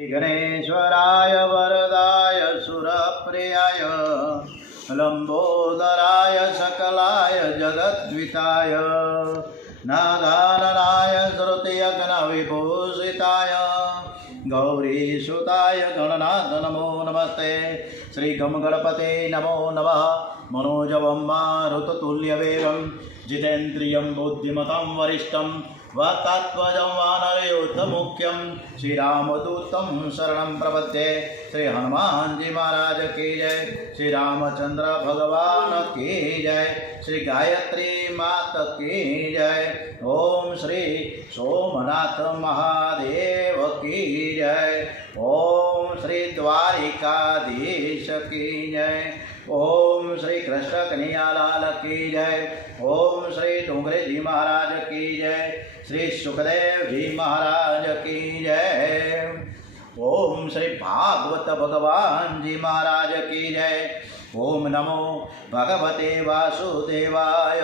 गणेश्वराय वरदाय सुरप्रियाय लंबोदराय सकलाय जगद्विताय नादाननाय श्रुतियज्ञविभूषिताय गौरीसुताय गणनाथ नमो नमस्ते। श्री गम गणपते नमो नमः। मनोजवं मारुततुल्यवेगं जितेन्द्रियं बुद्धिमतं वरिष्ठं वातात्मजं वानरयोद्धमुख्यं श्रीरामदूतं शरणं प्रपद्ये। श्री हनुमान जी महाराज की जय। श्री रामचंद्र भगवान की जय। श्री गायत्री मात की जय। ओम श्री सोमनाथ महादेव की जय। ओम श्री द्वारिकाधीश की जय। ओम श्री कृष्ण कन्हैयालाल की जय। ओम श्री डोंगरे जी महाराज की जय। श्री सुखदेव जी महाराज की जय। ओम श्री भागवत भगवान जी महाराज की जय। ओम नमो भगवते वासुदेवाय।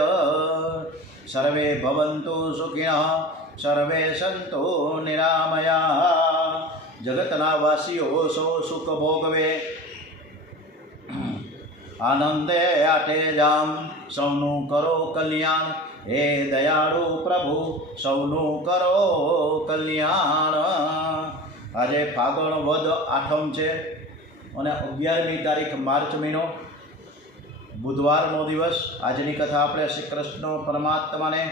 सर्वे भवन्तु सुखिनः सर्वे सन्तु निरामयाः। जगतना वासीओ सौ सुख भोगवे आनंदे आटे जाम सौनु करो कल्याण। हे दयाळु प्रभु सौनु करो कल्याण। આજે ફાગણ વદ આઠમ છે અને 11મી તારીખ માર્ચ મહિનો બુધવારનો દિવસ। આજની કથા આપણે શ્રી કૃષ્ણ પરમાત્માને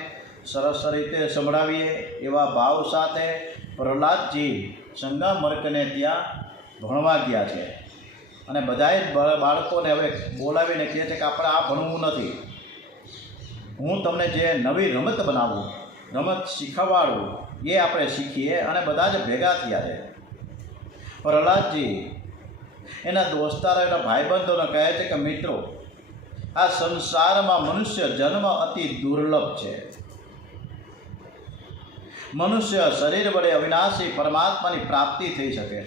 સરસ રીતે સંભળાવીએ એવા ભાવ સાથે પ્રહલાદજી સંગામર્કને ત્યાં ભણવા ગયા છે અને બધાએ જ બાળકોને હવે બોલાવીને કહે છે કે આપણે આ ભણવું નથી, હું તમને જે નવી રમત બનાવું, રમત શીખવાડું એ આપણે શીખીએ। અને બધા જ ભેગા થયા છે। પ્રહલાદજી એના દોસ્તારો એના ભાઈબંધોને કહે છે કે મિત્રો, આ સંસારમાં મનુષ્ય જન્મ અતિ દુર્લભ છે। મનુષ્ય શરીર વડે અવિનાશી પરમાત્માની પ્રાપ્તિ થઈ શકે છે।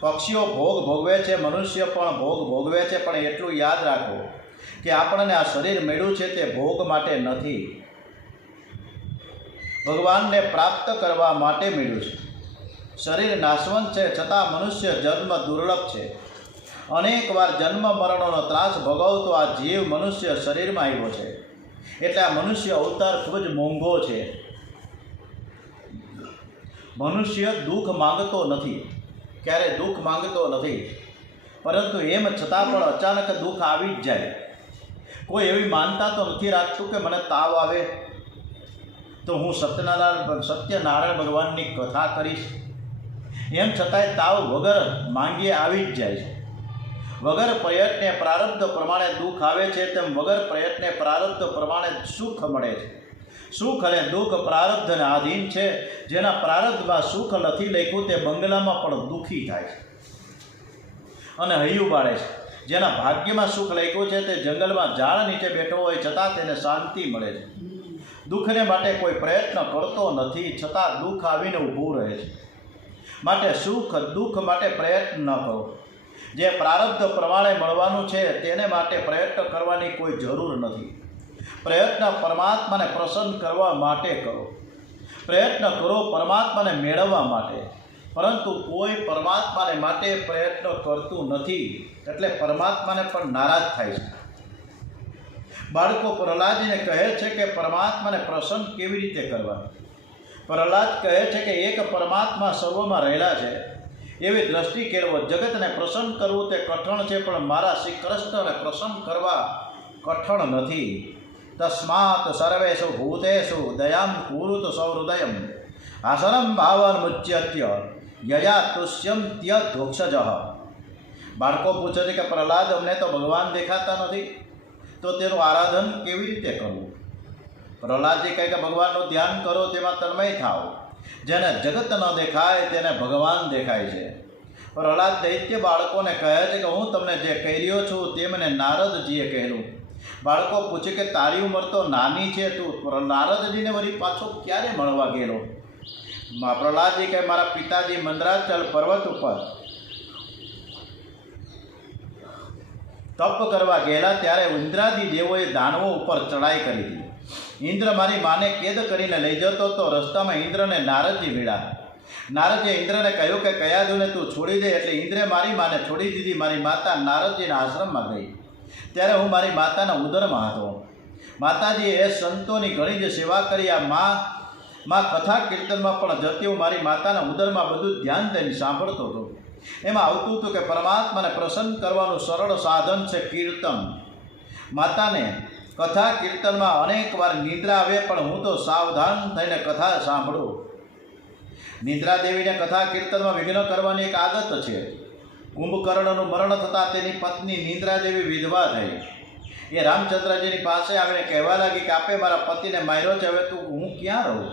પક્ષીઓ ભોગ ભોગવે છે, મનુષ્ય પણ ભોગ ભોગવે છે, પણ એટલું યાદ રાખો કે આપણને આ શરીર મળ્યું છે તે ભોગ માટે નથી, ભગવાનને પ્રાપ્ત કરવા માટે મળ્યું છે। શરીર નાશવંત છે છતાં મનુષ્ય જન્મ દુર્લભ છે। અનેક વાર જન્મ મરણોનો ત્રાસ ભોગવતો આ જીવ મનુષ્ય શરીરમાં આવ્યો છે, એટલે આ મનુષ્ય અવતાર ખૂબ જ મોંઘો છે। મનુષ્ય દુઃખ માંગતો નથી, ક્યારે દુઃખ માંગતો નથી, પરંતુ એમ છતાં પણ અચાનક દુઃખ આવી જ જાય। કોઈ એવી માનતા તો નથી રાખતું કે મને તાવ આવે તો હું સત્યનારાયણ ભગવાનની કથા કરીશ। એમ છતાંય તાવ વગર માંગીએ આવી જ જાય છે। વગર પ્રયત્ને પ્રારબ્ધ પ્રમાણે દુઃખ આવે છે, તેમ વગર પ્રયત્ને પ્રારબ્ધ પ્રમાણે સુખ મળે છે। સુખ અને દુઃખ પ્રારબ્ધને આધીન છે। જેના પ્રારબ્ધમાં સુખ નથી લખ્યું તે બંગલામાં પણ દુઃખી થાય છે અને હૈયું બાળે છે। જેના ભાગ્યમાં સુખ લખ્યું છે તે જંગલમાં ઝાડ નીચે બેઠો હોય છતાં તેને શાંતિ મળે છે। દુઃખને માટે કોઈ પ્રયત્ન કરતો નથી છતાં દુઃખ આવીને ઊભું રહે છે। માટે સુખ દુઃખ માટે પ્રયત્ન ન કરો। જે પ્રારબ્ધ પ્રમાણે મળવાનું છે તેને માટે પ્રયત્ન કરવાની કોઈ જરૂર નથી। પ્રયત્ન પરમાત્માને પ્રસન્ન કરવા માટે કરો। પ્રયત્ન કરો પરમાત્માને મેળવવા માટે, પરંતુ કોઈ પરમાત્માને માટે પ્રયત્ન કરતું નથી, એટલે પરમાત્માને પણ નારાજ થાય છે। બાળકો પ્રહલાદજીને કહે છે કે પરમાત્માને પ્રસન્ન કેવી રીતે કરવા? પ્રહલાદ કહે છે કે એક પરમાત્મા સર્વમાં રહેલા છે એવી દ્રષ્ટિ કેળવો। જગતને પ્રસન્ન કરવું તે કઠણ છે, પણ મારા શ્રી કૃષ્ણને પ્રસન્ન કરવા કઠણ નથી। તસ્માત સર્વેષુ ભૂતેષુ દયામ કુરુત સૌહૃદયમ આસનમ ભાવન મુચ્યત્ય યયા તુષ્યમ ત્યધોક્ષજ। બાળકો પૂછે છે કે પ્રહલાદ, અમને તો ભગવાન દેખાતા નથી, તો તેનું આરાધન કેવી રીતે કરવું? પ્રહલાદજી કહે કે ભગવાનનું ધ્યાન કરો, તેમાં તન્મય થાવ। જેને જગત ન દેખાય તેને ભગવાન દેખાય છે। પ્રહલાદ દૈત્ય બાળકોને કહે છે કે હું તમને જે કહી રહ્યો છું તે મને નારદજીએ કહેલું। બાળકો પૂછે કે તારી ઉંમર તો નાની છે, તું નારદજીને વળી પાછો ક્યારે મળવા ગયેલો? પ્રહલાદજી કહે મારા પિતાજી મંદરાચલ પર્વત ઉપર તપ કરવા ગયેલા ત્યારે ઇન્દ્રાદી દેવોએ દાનવો ઉપર ચડાઈ કરી હતી। ઇન્દ્ર મારી માને કેદ કરીને લઈ જતો તો રસ્તામાં ઇન્દ્રને નારદજી મળ્યા। નારદજીએ ઇન્દ્રને કહ્યું કે કયાદુને તું છોડી દે, એટલે ઇન્દ્રે મારી માને છોડી દીધી. મારી માતા નારદજીના આશ્રમમાં ગઈ. ત્યારે હું મારી માતાના ઉદરમાં હતો. માતાજીએ એ સંતોની ઘણી જ સેવા કરી. આ માં કથા કીર્તનમાં પણ જતી હું મારી માતાના ઉદરમાં બધું ધ્યાન દઈને સાંભળતો હતો. એમાં આવતું હતું કે પરમાત્માને પ્રસન્ન કરવાનું સરળ સાધન છે કીર્તન. માતાને કથા કીર્તનમાં અનેક વાર નિદ્રા આવે, પણ હું તો સાવધાન થઈને કથા સાંભળું. નિદ્રા દેવીને કથા કીર્તનમાં વિઘ્ન કરવાની એક આદત છે. કુંભકર્ણનું મરણ થતાં તેની પત્ની નિદ્રા દેવી વિધવા થઈ. એ રામચંદ્રજીની પાસે આવીને કહેવા લાગી કે આપે મારા પતિને માર્યો છે, હવે તું હું ક્યાં રહું?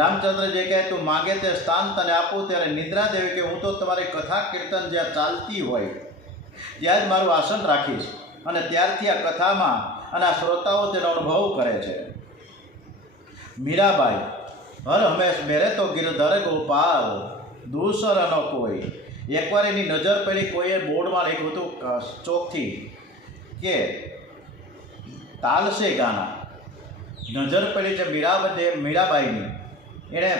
રામચંદ્રજી કહે તું માગે તે સ્થાન તને આપું. ત્યારે નિદ્રા દેવી કે હું તો તમારી કથા કીર્તન જ્યાં ચાલતી હોય ત્યાં જ મારું આસન રાખીશ. અને ત્યારથી આ કથામાં અને આ શ્રોતાઓ તેનો અનુભવ કરે છે. મીરાબાઈ હર હંમેશ મેરે તો ગિરધર ગોપાલ દૂસર ન કોઈ. એકવાર એની નજર પડી, કોઈએ બોર્ડમાં લખ્યું હતું ચોકથી કે તાલસે ગાના. નજર પડી છે મીરાબાઈની. એણે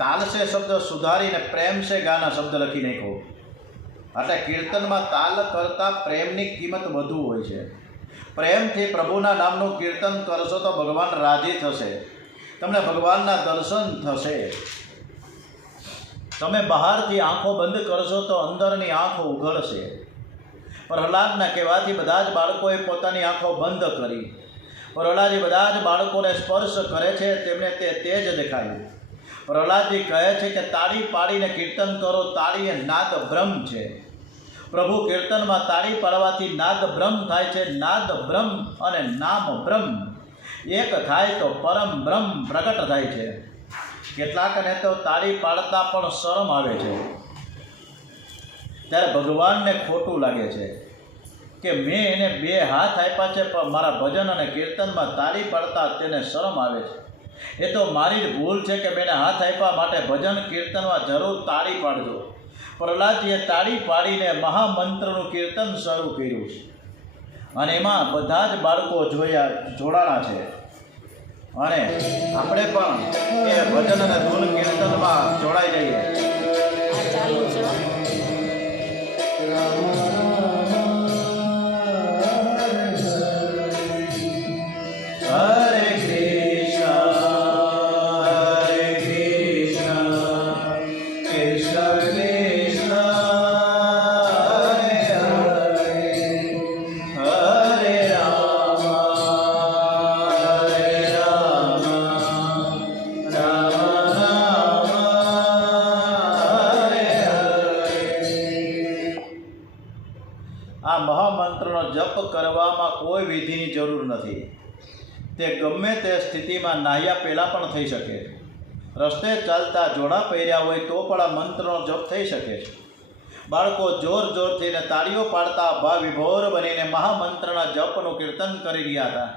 તાલસે શબ્દ સુધારીને પ્રેમ સે ગાના શબ્દ લખી નાખ્યો. એટલે કીર્તનમાં તાલ કરતાં પ્રેમની કિંમત વધુ હોય છે. પ્રેમથી પ્રભુના નામનું કીર્તન કરશો તો ભગવાન રાજી થશે, તમને ભગવાનના દર્શન થશે. તમે બહારથી આંખો બંધ કરશો તો અંદરની આંખો ઉઘડશે. પ્રહલાદના કહેવાથી બધા જ બાળકોએ પોતાની આંખો બંધ કરી. પ્રહલાદજી બધા જ બાળકોને સ્પર્શ કરે છે, તેમને તે તેજ દેખાયું. પ્રહલાદજી કહે છે કે તાળી પાડીને કીર્તન કરો. તાળી એ નાદ બ્રહ્મ છે. પ્રભુ કીર્તનમાં તાળી પાડવાથી નાદ બ્રહ્મ થાય છે. નાદ બ્રહ્મ અને નામ બ્રહ્મ એક થાય તો પરમ બ્રહ્મ પ્રગટ થાય છે. કેટલાકને તો તાળી પાડતા પણ શરમ આવે છે. ત્યારે ભગવાનને ખોટું લાગે છે કે મેં એને 2 હાથ આપ્યા છે, પણ મારા ભજન અને કીર્તનમાં તાળી પાડતા તેને શરમ આવે છે. એ તો મારી જ ભૂલ છે કે મેં હાથ આપ્યા, માટે ભજન કીર્તનમાં જરૂર તાળી પાડજો. પ્રહલાદજીએ તાળી પાડીને મહામંત્રનું કીર્તન શરૂ કર્યું છે. અને એમાં બધા જ બાળકો જોડાણા છે. અને આપણે પણ એ ભજન અને ધૂન કીર્તનમાં જોડાઈ જઈએ. હરે કૃષ્ણ કૃષ્ણ કૃષ્ણ હરે રામ રામ રામ હરે હરે. આ મહામંત્રનો જપ કરવામાં કોઈ વિધિની જરૂર નથી. તે ગમે તે સ્થિતિમાં નાહ્યા પહેલાં પણ થઈ શકે. રસ્તે ચાલતા જોડા પહેર્યા હોય તો પણ આ મંત્રનો જપ થઈ શકે છે. બાળકો જોર જોરથી ને તાળીઓ પાડતા ભાવિભોર બનીને મહામંત્રના જપનું કીર્તન કરી રહ્યા હતા.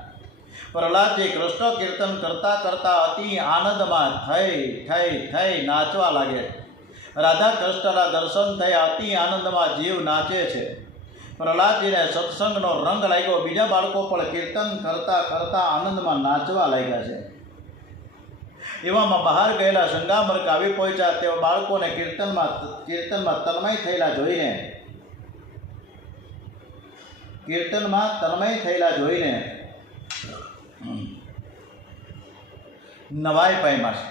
પ્રહલાદજી કૃષ્ણ કીર્તન કરતાં કરતાં અતિ આનંદમાં થઈ નાચવા લાગે. રાધા કૃષ્ણના દર્શન થયા. અતિ આનંદમાં જીવ નાચે છે. પ્રહલાદજીને સત્સંગનો રંગ લાગ્યો. બીજા બાળકો પણ કીર્તન કરતાં કરતાં આનંદમાં નાચવા લાગ્યા છે. એવામાં બહાર ગયેલા સંગામર્ક આવી પહોંચ્યા. તેઓ બાળકોને કીર્તનમાં તન્મય થયેલા જોઈને નવાઈ પામ્યા છે.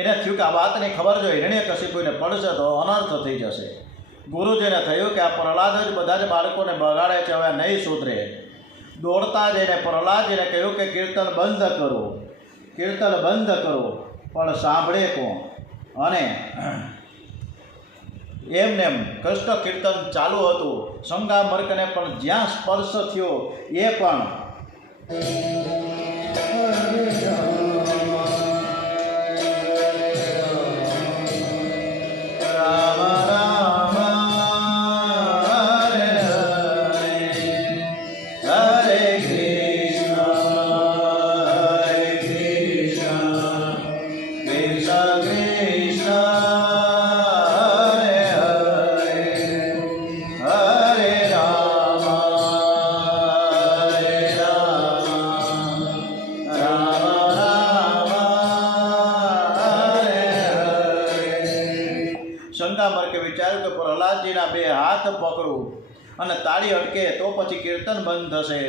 એને થયું કે આ વાતની ખબર જો હિરણ્યકશિપુને પડશે તો અનર્થ થઈ જશે. ગુરુજીને થયું કે આ પ્રહલાદ જ બધા જ બાળકોને બગાડે છે, હવે નહીં સુધરે. દોડતા જઈને પ્રહલાદજીને કહ્યું કે કીર્તન બંધ કરો. પણ સાંભળે કોણ? અને એમ કૃષ્ણ કીર્તન ચાલુ હતું. સંગામર્કને પણ જ્યાં સ્પર્શ થયો એ પણ રામ રામ હરે હરે કૃષ્ણ કૃષ્ણ કૃષ્ણ હરે રામ વિચાર્યું કે પ્રહલાદજીના બે હાથ પકડું અને તાળી અટકે તો પછી કીર્તન બંધ થશે.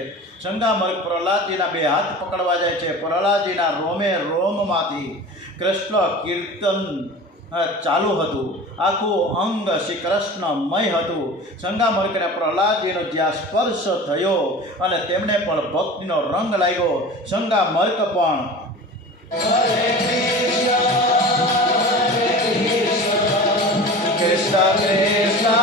શંગામર્ક પ્રહલાદજીના બે હાથ પકડવા જાય છે. પ્રહલાદજીના રોમે રોમમાંથી કૃષ્ણ કીર્તન ચાલુ હતું. આખું અંગ શ્રી કૃષ્ણમય હતું. શંગામર્કને પ્રહલાદજીનો જ્યાં સ્પર્શ થયો અને તેમને પણ ભક્તિનો રંગ લાગ્યો. શંગામર્ક પણ કૃષ્ણ કૃષ્ણ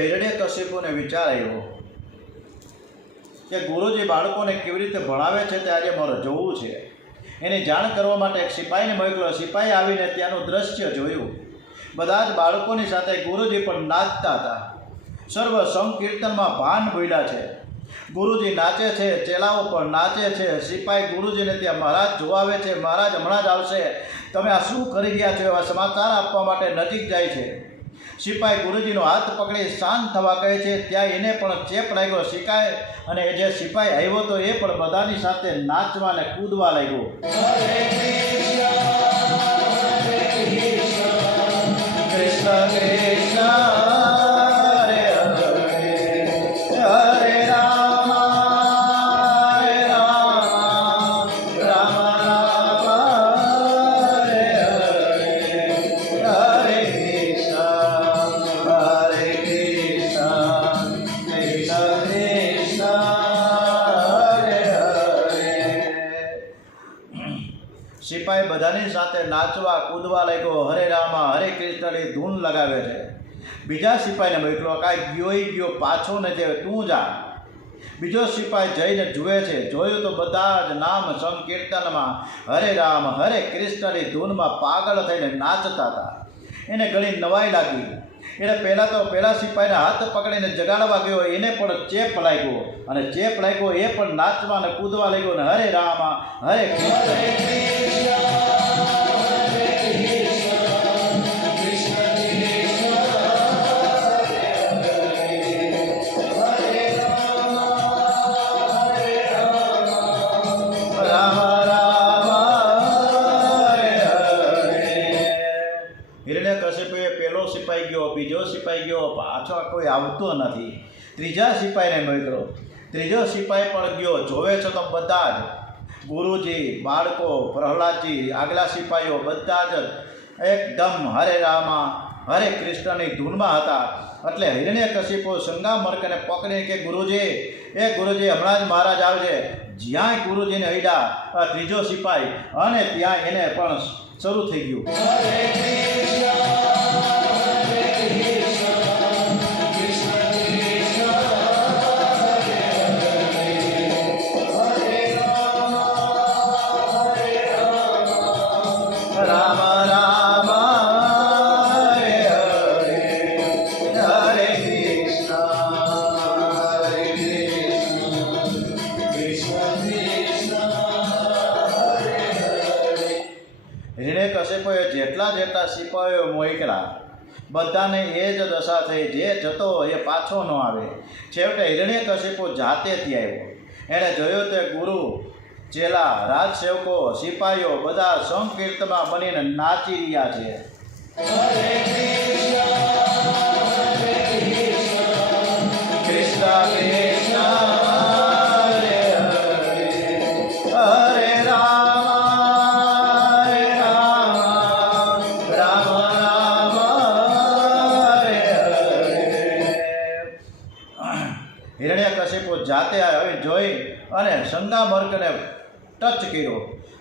હિરણ્યકશિપુને વિચાર આવ્યો કે ગુરુજી બાળકોને કેવી રીતે ભણાવે છે તે આજે મારે જોવું છે. એની જાણ કરવા માટે એક સિપાહીને મોકલ્યો. સિપાહી આવીને ત્યાંનું દ્રશ્ય જોયું. બધા જ બાળકોની સાથે ગુરુજી પણ નાચતા હતા. સર્વ સંકીર્તનમાં ભાન ભૂલ્યા છે. ગુરુજી નાચે છે, ચેલાઓ પણ નાચે છે. સિપાહી ગુરુજીને ત્યાં મહારાજ જોવાવે છે. મહારાજ હમણાં જ આવશે, તમે આ શું કરી રહ્યા છો એવા સમાચાર આપવા માટે નજીક જાય છે. સિપાહી ગુરુજીનો હાથ પકડી શાંત થવા કહે છે. ત્યાં એને પણ ચેપ લાગ્યો. શિકાય અને જે સિપાહી આવ્યો તો એ પણ બધાની સાથે નાચવા અને કૂદવા લાગ્યો. કૃષ્ણ કૃષ્ણ સિપાહી બધાની સાથે નાચવા કૂદવા લાગ્યો. હરે રામા હરે કૃષ્ણની ધૂન લગાવે છે. બીજા સિપાહીને મોકલો. કાંઈ ગયો પાછો ને જે તું જા. બીજો સિપાહી જઈને જુએ છે. જોયું તો બધા જ નામ સંકીર્તનમાં હરે રામ હરે કૃષ્ણની ધૂનમાં પાગલ થઈને નાચતા હતા. એને ઘણી નવાઈ લાગી. એટલે પહેલા સિપાહીના હાથ પકડીને જગાડવા ગયો. એને પણ ચેપ લાગ્યો અને ચેપ લાગ્યો એ પણ નાચવા અને કૂદવા લાગ્યો ને હરે રામ હરે કૃષ્ણ. હિરણ્યકશિપુએ પહેલો સિપાહી ગયો, બીજો સિપાહી ગયો, પાછો કોઈ આવતો નથી. ત્રીજા સિપાહીને મોકલ્યો. ત્રીજો સિપાહી પણ ગયો. જોવે છે તો બધા જ ગુરુજી, બાળકો, પ્રહલાદજી, આગલા સિપાહીઓ બધા જ એકદમ હરે રામા હરે કૃષ્ણની ધૂનમાં હતા. એટલે હિરણ્યકશિપુ શંગામર્કને પકડીને કે ગુરુજી હમણાં જ મહારાજ આવશે. જ્યાં ગુરુજીને અડ્યા ત્રીજો સિપાહી અને ત્યાં એને પણ શરૂ થઈ ગયું. રામ રામ હરે હરે હરે કૃષ્ણ હરે કૃષ્ણ કૃષ્ણ કૃષ્ણ હરે હરે. હિરણ્યકશિપુએ જેટલા સિપાહીઓ મોકલ્યા બધાને એ જ દશા થઈ. જે જતો એ પાછો ન આવે. છેવટે હિરણ્યકશિપુ જાતે ત્યાં આવ્યો. એણે જોયું તે ગુરુ, ચેલા, રાજસેવકો, સિપાહીઓ બધા સંકીર્તનમાં બનીને નાચી રહ્યા છે. કૃષ્ણ કૃષ્ણ હરે હરે હરે રામ રામ રામ હરે હરે. હિરણ્યકશિપુ જાતે આવી જોઈ અને શંગામર્કને ટચ કર્યો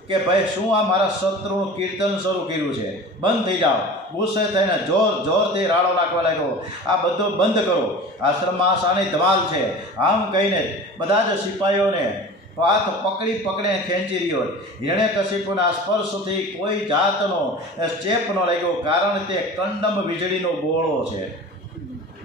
કે ભાઈ શું આ મારા શત્રુનું કીર્તન શરૂ કર્યું છે, બંધ થઈ જાઓ. ગુસ્સે થઈને જોરથી રાડો નાખવા લાગ્યો. આ બધું બંધ કરો, આશ્રમમાં શાની ધમાલ છે. આમ કહીને બધા જ સિપાહીઓને હાથ પકડીને ખેંચી રહ્યો. હિરણ્યકશિપુના સ્પર્શથી કોઈ જાતનો ચેપ ન લાગ્યો, કારણ તે કંડમ વીજળીનો ગોળો છે.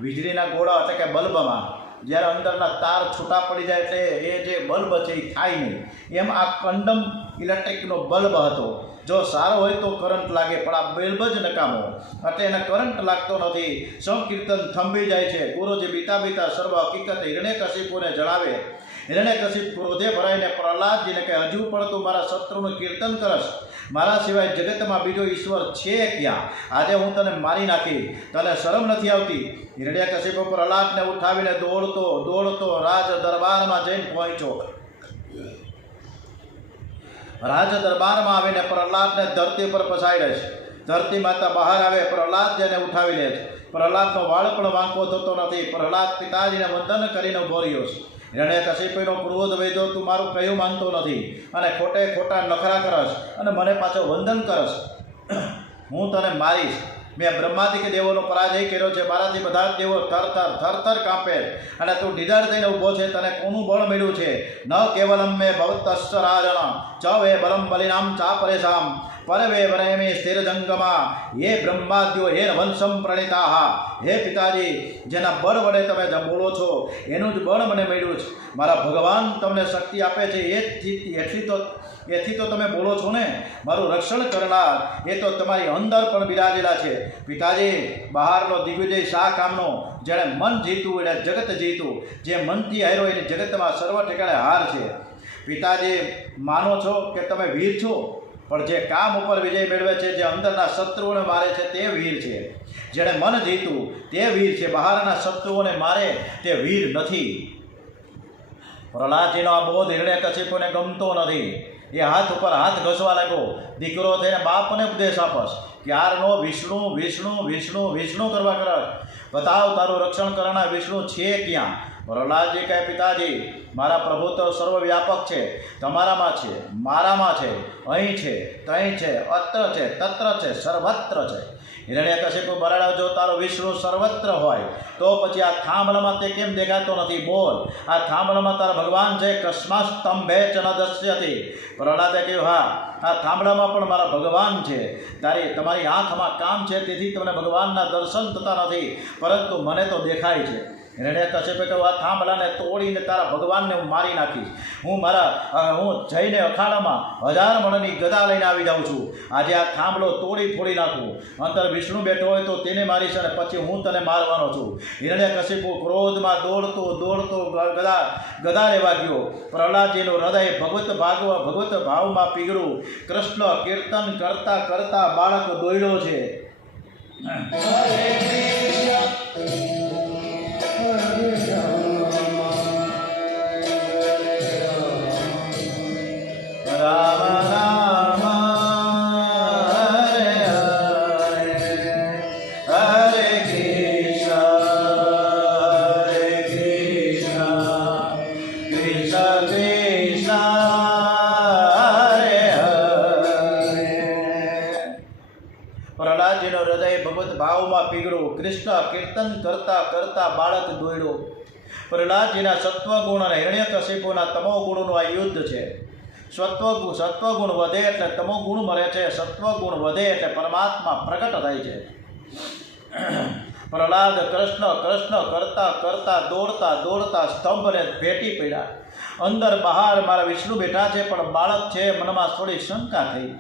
વીજળીના ગોળા એટલે કે બલ્બમાં જ્યારે અંદરના તાર છૂટા પડી જાય એટલે એ જે બલ્બ છે એ થાય નહીં. એમ આ કંડમ ઇલેક્ટ્રિકનો બલ્બ હતો. જો સારો હોય તો કરંટ લાગે, પણ આ બલ્બ જ નકામો એટલે એને કરંટ લાગતો નથી. સંકીર્તન થંભી જાય છે. ગુરુજી બીતા બીતા સર્વ હકીકત હિરણ્યકશિપુને જણાવે. હિરણ્યકશિપ ક્રોધે ભરાઈને પ્રહલાદજીને કહે, હજુ પણ તું મારા શત્રુનું કીર્તન કરશ? મારા સિવાય જગતમાં બીજો ઈશ્વર છે ક્યાં? આજે હું તને મારી નાખી. તને શરમ નથી આવતી? હિરણ્યકશિપુ પ્રહલાદને ઉઠાવીને દોડતો દોડતો રાજ દરબારમાં જઈને પહોંચ્યો. રાજ દરબારમાં આવીને પ્રહલાદને ધરતી પર પછાડે છે. ધરતી માતા બહાર આવે, પ્રહલાદ જેને ઉઠાવી લે છે. પ્રહલાદનો વાળ પણ વાંકો થતો નથી. પ્રહલાદ પિતાજીને વંદન કરીને ઉભો રહ્યો છે. હિરણ્યકશિપુનો ક્રોધ વધ્યો, તું મારું કહ્યું માનતો નથી અને ખોટે ખોટા નખરા કરશ અને મને પાછો વંદન કરશ. હું તને મારીશ. મેં બ્રહ્માદિક દેવોનો પરાજય કર્યો છે. મારાથી બધા જ દેવો થર કાંપે અને તું ઢીડાર થઈને ઊભો છે. તને કોનું બળ મળ્યું છે? ન કેવલમ મેં ભવતશ્ચ રાજન ચ વે બલમ બલિનામ ચા પરેશામ પરવે વરેમે સ્થિર જંગમા હે બ્રહ્માદ્યો હે વંશમ પ્રણિતા. હે પિતાજી, જેના બળ વડે તમે જે બોલો છો એનું જ બળ મને મળ્યું છે. મારા ભગવાન તમને શક્તિ આપે છે એથી તો તમે બોલો છો ને. મારું રક્ષણ કરનાર એ તો તમારી અંદર પણ બિરાજેલા છે. પિતાજી, બહારનો દિગ્વિજય શા કામનો? જેણે મન જીતું એને જગત જીતું. જે મનથી હાર્યો એને જગતમાં સર્વ ઠેકાણે હાર છે. પિતાજી, માનો છો કે તમે વીર છો, પણ જે કામ ઉપર વિજય મેળવે છે, જે અંદરના શત્રુઓને મારે છે તે વીર છે. જેણે મન જીતું તે વીર છે. બહારના શત્રુઓને મારે તે વીર નથી. પ્રહલાદજીનો આ બોધ હિરણ્યકશિપુને ગમતો નથી. એ હાથ ઉપર હાથ ઘસવા લાગ્યો. દીકરો થઈને બાપને ઉપદેશ આપસ. ક્યારનો વિષ્ણુ વિષ્ણુ વિષ્ણુ વિષ્ણુ કરવા કરશ? બતાવ, તારું રક્ષણ કરનાર વિષ્ણુ છે ક્યાં? પ્રહલાદજી કહે, પિતાજી, મારા પ્રભુ તો સર્વવ્યાપક છે. તમારામાં છે, મારામાં છે, અહીં છે, તહીં છે, અત્ર છે, તત્ર છે, સર્વત્ર છે. હિરણ્યકશિપુ બરાડા, જો તારો વિષ્ણુ સર્વત્ર હોય તો પછી આ થાંભલામાં તે કેમ દેખાતો નથી? બોલ, આ થાંભલામાં તારા ભગવાન છે. કસ્માત સ્તંભે ચ ન દશ્યતિ. પ્રહલાદે કહ્યું, હા, આ થાંભલામાં પણ મારા ભગવાન છે. તમારી આંખમાં કામ છે, તેથી તમને ભગવાનના દર્શન થતા નથી, પરંતુ મને તો દેખાય છે. હિરણ્યકશિપે કહ્યું, આ થાંભલાને તોડીને તારા ભગવાનને હું મારી નાખીશ. હું જઈને અખાડામાં 1000 મણની ગદા લઈને આવી જાઉં છું. આજે આ થાંભલો તોડી ફોડી નાખું. અંદર વિષ્ણુ બેઠો હોય તો તેને મારીશ અને પછી હું તને મારવાનો છું. હિરણ્યકશિપુ ક્રોધમાં દોડતો ગદા લેવા ગયો. પ્રહલાદજીનું હૃદય ભગવત ભાવમાં પીગળું. કૃષ્ણ કીર્તન કરતા કરતા બાળક દોડ્યો છે. રામ રામ હરે હરે હરે કૃષ્ણ કૃષ્ણ કૃષ્ણ હરે હરે. પ્રહલાદજીનો હૃદય ભગવત ભાવમાં પીગળું. કૃષ્ણ કીર્તન કરતા કરતા બાળક દોડ્યો. પ્રહલાદજીના સત્વગુણ અને હિરણ્યકશિપુના તમોગુણનું આ યુદ્ધ છે. સત્વગુણ વધે એટલે તમોગુણ મરે છે. સત્વગુણ વધે એટલે પરમાત્મા પ્રગટ થાય છે. પ્રહલાદ કૃષ્ણ કૃષ્ણ કરતા કરતા દોડતા સ્તંભને ભેટી પડ્યા. અંદર બહાર મારા વિષ્ણુ બેઠા છે, પણ બાળક છે. મનમાં થોડી શંકા થઈ.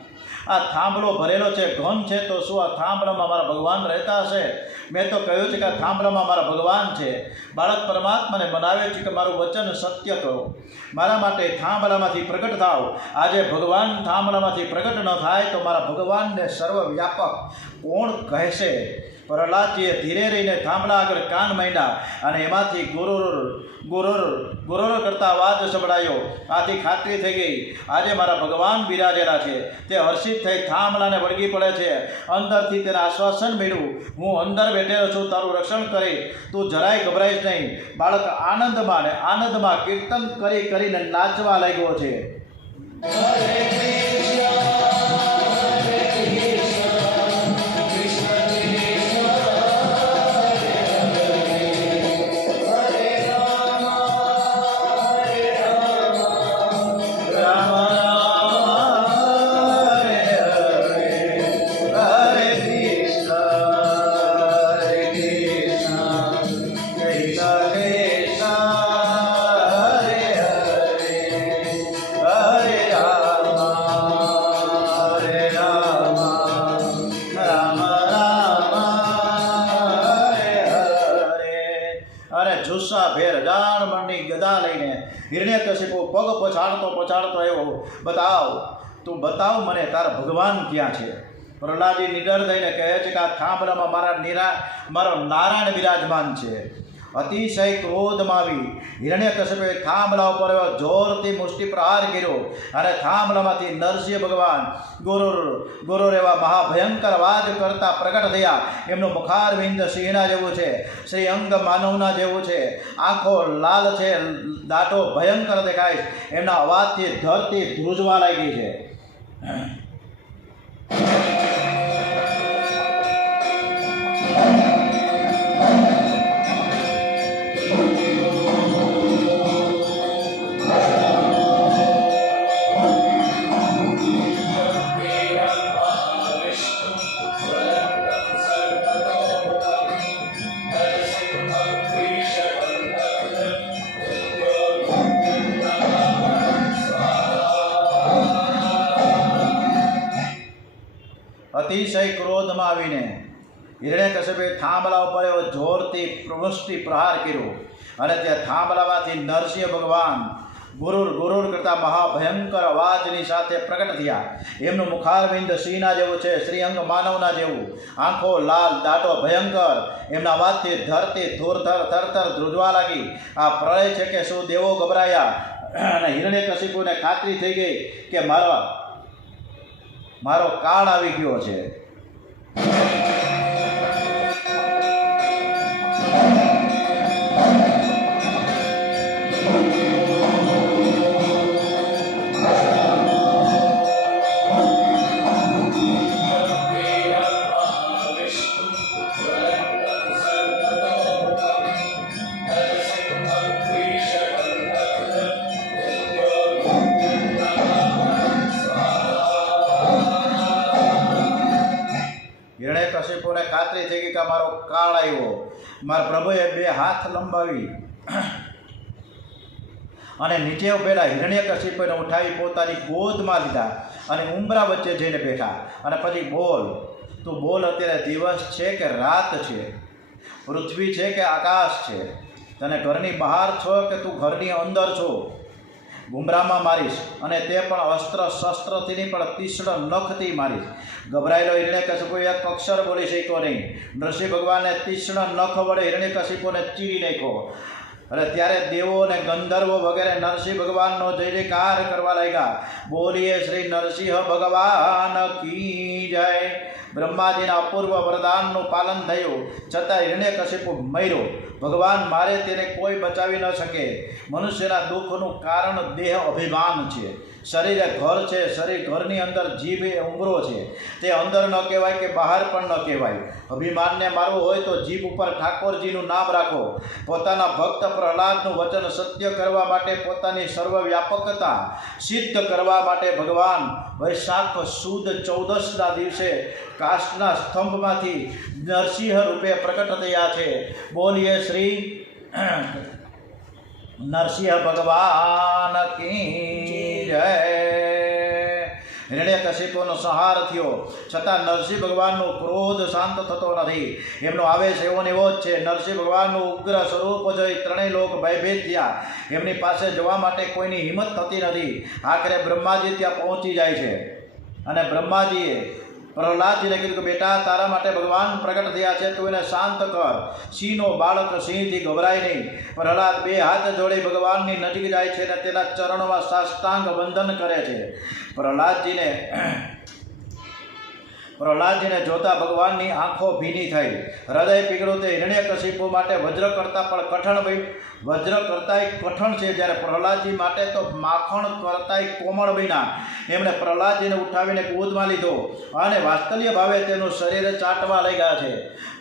આ થાંભલો ભરેલો છે, ઘન છે, તો શું આ થાંભલામાં મારા ભગવાન રહેતા હશે? મેં તો કહ્યું છે કે આ થાંભલામાં મારા ભગવાન છે. બાળક પરમાત્માને બનાવે છે કે મારું વચન સત્ય કરો, મારા માટે થાંભલામાંથી પ્રગટ થાવ. આજે ભગવાન થાંભલામાંથી પ્રગટ ન થાય તો મારા ભગવાનને સર્વવ્યાપક કોણ કહેશે? પ્રહલાદજીએ ધીરે રહીને થાંભલા આગળ કાન માંડ્યા અને એમાંથી ગુરુર કરતા અવાજ સંભળાયો. આથી ખાતરી થઈ ગઈ, આજે મારા ભગવાન બિરાજેલા છે. તે હર્ષિત થઈ થાંભલાને વળગી પડે છે. અંદરથી તેને આશ્વાસન મળ્યું, હું અંદર બેઠેલો છું, તારું રક્ષણ કરી, તું જરાય ગભરાઈશ નહીં. બાળક આનંદમાં કીર્તન કરીને નાચવા લાગ્યો છે. Krishna હિરણ્યકશિપુ પગ પછાડતો પછાડતો આવ્યો, બતાવ, તું બતાવ મને તારા ભગવાન ક્યાં છે? પ્રહલાદજી નિડર થઈને કહે છે કે આ થાંભલામાં મારો નારાયણ બિરાજમાન છે. અતિશય ક્રોધમાં આવી હિરણ્યકશિપુએ થાંભલા ઉપર જોરથી મુષ્ટિ પ્રહાર કર્યો અને થાંભલામાંથી નરસિંહ ભગવાન ગુરુર એવા મહાભયંકર અવાજ કરતા પ્રગટ થયા. એમનું મુખારવિંદ સિંહના જેવું છે, શ્રી અંગ માનવના જેવું છે, આંખો લાલ છે, દાંતો ભયંકર દેખાય. એમના અવાજથી ધરતી ધ્રુજવા લાગી છે. અતિશય ક્રોધમાં આવીને હિરણ્યકશિપુએ થાંભલા ઉપર એવો જોરથી મુષ્ટિ પ્રહાર કર્યો અને તે થાંભલામાંથી નરસિંહ ભગવાન ગુરુર કરતા મહાભયંકર અવાજની સાથે પ્રગટ થયા. એમનું મુખારવિંદ સિંહના જેવું છે, શ્રીઅંગ માનવના જેવું, આંખો લાલ, દાંતો ભયંકર. એમના અવાજથી ધરતી થરથર ધ્રુજવા લાગી. આ પ્રળય છે કે શું દેવો ગભરાયા અને હિરણ્યકશિપુને ખાતરી થઈ ગઈ કે મારો કાળ આવી ગયો છે. હિરણ્યકશિપુને ખાતરી થઈ ગઈ કે મારો કાળ આવ્યો. મારા પ્રભુએ બે હાથ લંબાવી અને નીચે ઉભેલા હિરણ્યકશિપુને ઉઠાવી પોતાની ગોદમાં લીધા અને ઉંબરા વચ્ચે જઈને બેઠા અને પછી બોલ, તું બોલ, અત્યારે દિવસ છે કે રાત છે? પૃથ્વી છે કે આકાશ છે? તને ઘરની બહાર છો કે તું ઘરની અંદર છો? ગુમરામાં મારીશ અને તે પણ અસ્ત્ર શસ્ત્રથી નહીં પણ તીક્ષ્ણ નખથી મારીશ. ગભરાયેલો હિરણ્યકશિપુ એક અક્ષર બોલી શક્યો નહીં. નરસિંહ ભગવાને તીક્ષ્ણ નખ વડે હિરણ્યકશિપુને ચીરી નાખ્યો અને ત્યારે દેવો અને ગંધર્વો વગેરે નરસિંહ ભગવાનનો જય જયકાર કરવા લાગ્યા. બોલીએ શ્રી નરસિંહ ભગવાન કી જય. બ્રહ્માજીના અપૂર્વ વરદાનનું પાલન થયું છતાં હિરણ્યકશિપુ મર્યો. ભગવાન મારે તેને કોઈ બચાવી ન શકે. મનુષ્યના દુઃખનું કારણ દેહ અભિમાન છે. શરીર એ ઘર છે, શરીર ઘરની અંદર જીભ એ ઉંબરો છે. તે અંદર ન કહેવાય કે બહાર પણ ન કહેવાય. અભિમાનને મારવું હોય તો જીભ ઉપર ઠાકોરજીનું નામ રાખો. પોતાના ભક્ત પ્રહલાદનું વચન સત્ય કરવા માટે, પોતાની સર્વવ્યાપકતા સિદ્ધ કરવા માટે ભગવાન વૈશાખ સુદ 14ના દિવસે કાષ્ટના સ્તંભમાંથી નરસિંહ રૂપે પ્રકટ થયા છે. બોલીએ શ્રી નરસિંહ ભગવાન કી જય. હિરણ્યકશિપુનો સંહાર થયો છતાં નરસિંહ ભગવાનનો ક્રોધ શાંત થતો નથી. એમનો આવેશ એવો ને એવો જ છે. નરસિંહ ભગવાનનું ઉગ્ર સ્વરૂપ જોઈ ત્રણેય લોક ભયભીત થયા. એમની પાસે જવા માટે કોઈની હિંમત થતી નથી. આખરે બ્રહ્માજી ત્યાં પહોંચી જાય છે અને બ્રહ્માજીએ પ્રહલાદજીને કીધું કે બેટા, તારા માટે ભગવાન પ્રગટ થયા છે, તું એને શાંત કર. સિંહનો બાળક સિંહથી ગભરાય નહીં. પ્રહલાદ બે હાથ જોડી ભગવાનની નજીક જાય છે અને તેના ચરણોમાં સાષ્ટાંગ વંદન કરે છે. પ્રહલાદજીને જોતા ભગવાનની આંખો ભીની થઈ, હૃદય પીગળ્યું. તે હિરણ્યકશિપુ માટે વજ્ર કરતાં પણ કઠણ છે, જ્યારે પ્રહલાદજી માટે તો માખણ કરતાંય કોમળ બન્યા. એમણે પ્રહલાદજીને ઉઠાવીને ગોદમાં લીધો અને વાત્સલ્ય ભાવે તેનું શરીર ચાટવા લાગ્યા છે.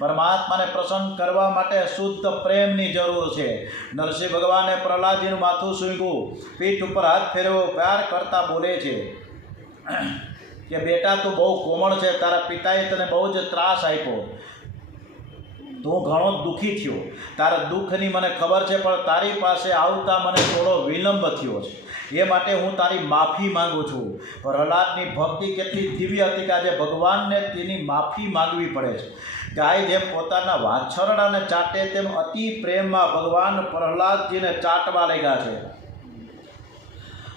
પરમાત્માને પ્રસન્ન કરવા માટે શુદ્ધ પ્રેમની જરૂર છે. નરસિંહ ભગવાને પ્રહલાદજીનું માથું સૂંઘ્યું, પીઠ ઉપર હાથ ફેરવ્યો, પ્યાર કરતા બોલે છે કે બેટા, તું બહુ કોમળ છે. તારા પિતાએ તને બહુ જ ત્રાસ આપ્યો, તું ઘણો દુઃખી થયો. તારા દુઃખની મને ખબર છે, પણ તારી પાસે આવતા મને થોડો વિલંબ થયો છે. એ માટે હું તારી માફી માગું છું. પ્રહલાદની ભક્તિ કેટલી દિવ્ય હતી કે આજે ભગવાનને તેની માફી માગવી પડે છે. ગાય જેમ પોતાના વાછરડાને ચાટે તેમ અતિ પ્રેમમાં ભગવાન પ્રહલાદજીને ચાટવા લાગ્યા છે.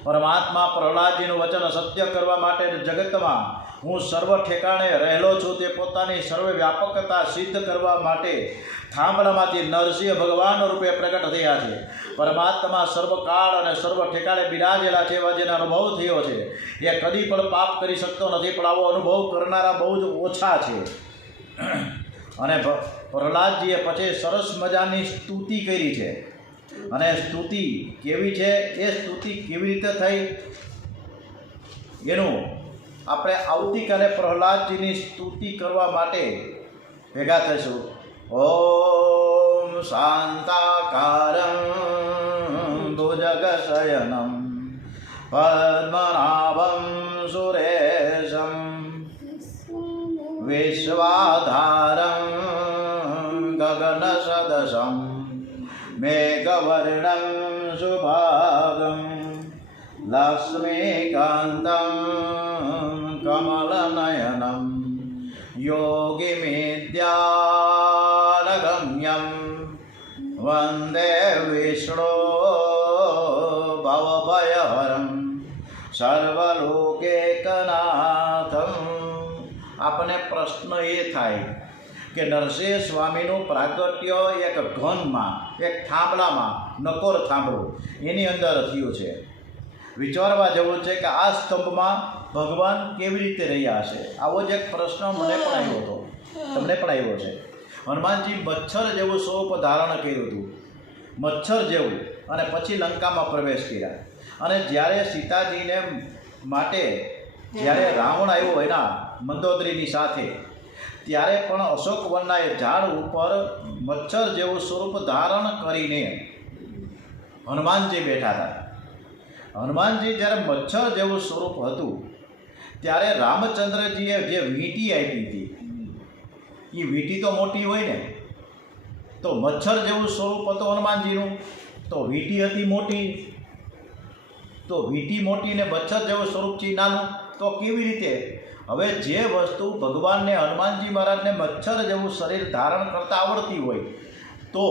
પરમાત્મા પ્રહલાદજીનું વચન સત્ય કરવા માટે જગતમાં હું સર્વ ઠેકાણે રહેલો છું તે પોતાની સર્વ વ્યાપકતા સિદ્ધ કરવા માટે થાંભલામાંથી નરસિંહ ભગવાન રૂપે પ્રગટ થયા છે. પરમાત્મા સર્વકાળ અને સર્વ ઠેકાણે બિરાજેલા છે એવા જેનો અનુભવ થયો છે એ કદી પણ પાપ કરી શકતો નથી, પણ આવો અનુભવ કરનારા બહુ જ ઓછા છે. અને પ્રહલાદજીએ પછી સરસ મજાની સ્તુતિ કરી છે. અને સ્તુતિ કેવી છે, એ સ્તુતિ કેવી રીતે થઈ એનું આપણે આવતીકાલે પ્રહલાદજીની સ્તુતિ કરવા માટે ભેગા થઈશું. ઓમ શાંતાકારં ભુજગશયનં પદ્મનાભં સુરેશં વિશ્વાધારં ગગનસદશં મેઘવર્ણં શુભાંગં લક્ષ્મીકાન્तं કમલનયनं યોગિમિદ્યાનગમ્યં વંદે વિષ્ણુ ભવભયહરં સર્વલોકૈકનાથં. આપણને પ્રશ્ન એ થાય કે નરસિંહ સ્વામીનું પ્રાગટ્ય એક ઘનમાં, એક થાંભલામાં, નકોર થાંભલો એની અંદર થયું છે. વિચારવા જેવું છે કે આ સ્તંભમાં ભગવાન કેવી રીતે રહ્યા હશે. આવો જ એક પ્રશ્ન મને પણ આવ્યો હતો, તમને પણ આવ્યો છે. હનુમાનજી મચ્છર જેવું સ્વરૂપ ધારણ કર્યું હતું, મચ્છર જેવું, અને પછી લંકામાં પ્રવેશ કર્યા. અને જ્યારે સીતાજીને માટે જ્યારે રાવણ આવ્યો એના મંદોદરીની સાથે, ત્યારે પણ અશોક વનના એ ઝાડ ઉપર મચ્છર જેવું સ્વરૂપ ધારણ કરીને હનુમાનજી બેઠા હતા. હનુમાનજી જ્યારે મચ્છર જેવું સ્વરૂપ હતું ત્યારે રામચંદ્રજીએ જે વીંટી આપી હતી, એ વીંટી તો મોટી હોય ને, તો મચ્છર જેવું સ્વરૂપ હતું હનુમાનજીનું, તો વીંટી હતી મોટી, તો વીંટી મોટી ને મચ્છર જેવું સ્વરૂપ છે નાનું, તો કેવી રીતે? હવે જે વસ્તુ ભગવાનને, હનુમાનજી મહારાજને મચ્છર જેવું શરીર ધારણ કરતાં આવડતી હોય તો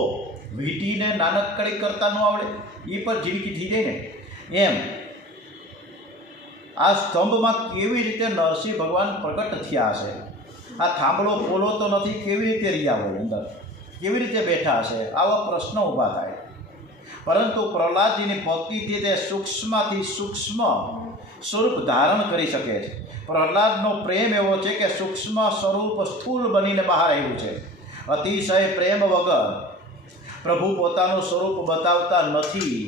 વીંટીને નાનકડી કરતાં ન આવડે, એ પણ ઝીણકી થઈ જાય ને. એમ આ સ્તંભમાં કેવી રીતે નરસિંહ ભગવાન પ્રગટ થયા હશે? આ થાંભલો પોલો તો નથી, કેવી રીતે રહ્યા હોય અંદર, કેવી રીતે બેઠા હશે? આવા પ્રશ્નો ઊભા થાય. પરંતુ પ્રહલાદજીની ભક્તિથી તે સૂક્ષ્મથી સૂક્ષ્મ સ્વરૂપ ધારણ કરી શકે છે. પ્રહલાદનો પ્રેમ એવો છે કે સૂક્ષ્મ સ્વરૂપ સ્થૂળ બનીને બહાર આવ્યું છે. અતિશય પ્રેમ વગર પ્રભુ પોતાનું સ્વરૂપ બતાવતા નથી.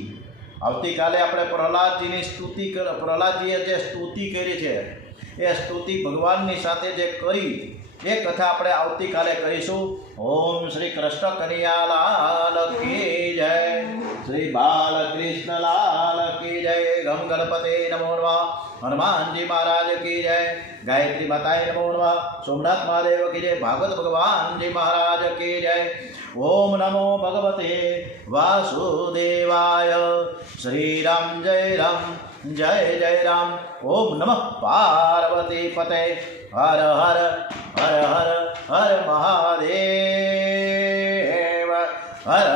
આવતીકાલે આપણે પ્રહલાદજીની પ્રહલાદજીએ જે સ્તુતિ કરી છે એ સ્તુતિ ભગવાનની સાથે જે કરી એ કથા આપણે આવતીકાલે કરીશું. ઓમ શ્રી કૃષ્ણ કનૈયાલાલ કી જય, શ્રી બાલકૃષ્ણ લાલ કી જય, ગમ ગણપતે નમો નમઃ, હનુમાનજી મહારાજ કી જય, ગાયત્રી માતાએ નમો નમઃ, સોમનાથ મહાદેવ કી જય, ભાગવત ભગવાનજી મહારાજ કી જય. ઓમ નમો ભગવતે વાસુદેવાય. શ્રી રામ જય રામ, જય જય રામ. ઓમ નમઃ પાર્વતી પતે. હર હર હર હર હર મહાદેવ. હર